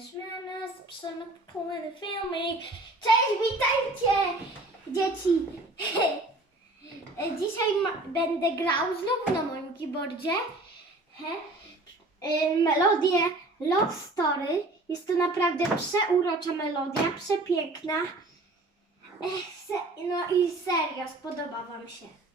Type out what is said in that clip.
Zmiana z przemytkowany filmik. Cześć, witajcie dzieci. Dzisiaj będę grał znowu na moim keyboardzie y, melodię Love Story. Jest to naprawdę przeurocza melodia, przepiękna. No i serio, spodoba Wam się.